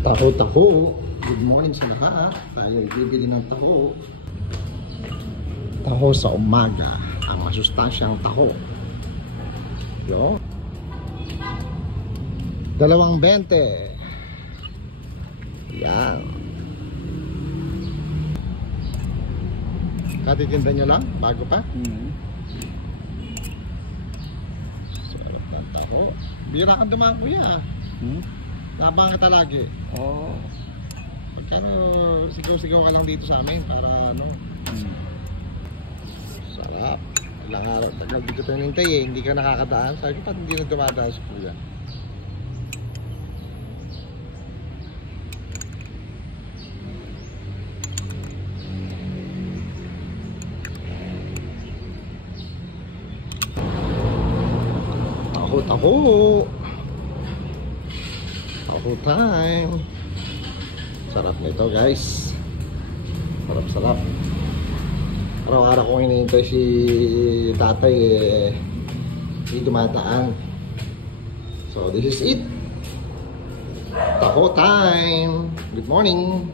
Taho-taho. Good morning sa lahat. Tayo bibili ng taho. Taho sa umaga. Ang masustansyang taho. Yo. 2.20. Yan. Katitinda nyo lang? Bago pa? Sarap ng taho. Bira ka naman kuya. Nabang kita lagi. Oo. Pagkano sigaw-sigaw ka lang dito sa amin para ano. Sarap. Ilang araw. Tagal dito tayo nintay eh. Hindi ka nakakadaan. Sabi ko ba't hindi na dumadaan sa kuya? Taho-taho. Taho time. Sarap nito guys. Sarap-sarap. Araw-araw kong hinihintay si tatay eh. Hindi dumadaan. So this is it. Taho time. Good morning.